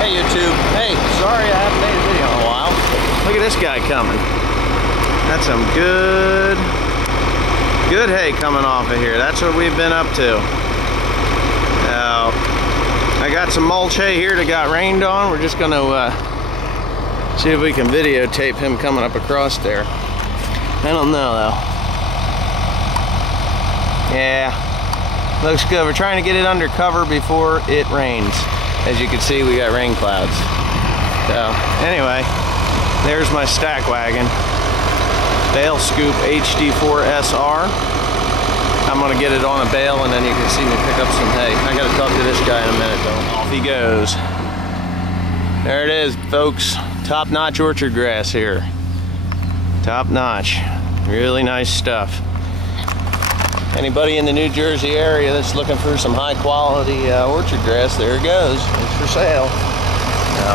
Hey YouTube. Hey, sorry I haven't made a video in a while. Look at this guy coming. That's some good hay coming off of here. That's what we've been up to. Now, I got some mulch hay here that got rained on. We're just gonna see if we can videotape him coming up across there. I don't know though. Yeah, looks good. We're trying to get it under cover before it rains. As you can see, we got rain clouds. So anyway, there's my stack wagon. Bale Scoop HD4 SR. I'm gonna get it on a bale and then you can see me pick up some hay. I gotta talk to this guy in a minute though. Off he goes. There it is, folks. Top-notch orchard grass here. Top-notch. Really nice stuff. Anybody in the New Jersey area that's looking for some high-quality orchard grass, there it goes. It's for sale. So,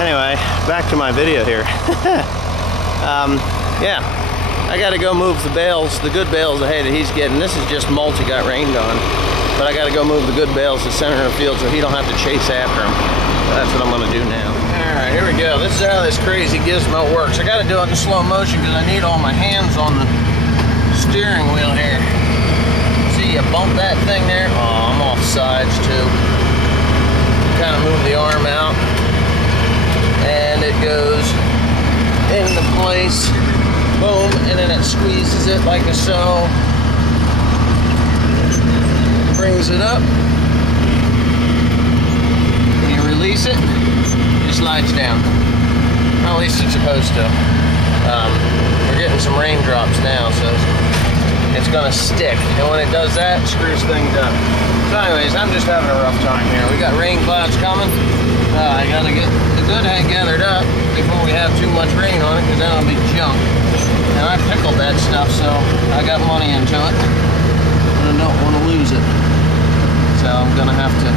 anyway, back to my video here. Yeah, I got to go move the bales, the good bales of hay that he's getting. This is just mulch he got rained on. But I got to go move the good bales to center of the field so he don't have to chase after them. So that's what I'm going to do now. Alright, here we go. This is how this crazy gizmo works. I got to do it in slow motion because I need all my hands on the steering wheel here. See, you bump that thing there. Oh, I'm off sides too. Kind of move the arm out. And it goes into place. Boom, and then it squeezes it like so. Brings it up. And you release it. It slides down. Well, at least it's supposed to. We're getting some raindrops now, so it's gonna stick. And when it does that, it screws things up. So anyways, I'm just having a rough time here. We got rain clouds coming. I gotta get the good hay gathered up before we have too much rain on it, because then it'll be junk. And I pickled that stuff, so I got money into it. But I don't want to lose it. So I'm gonna have to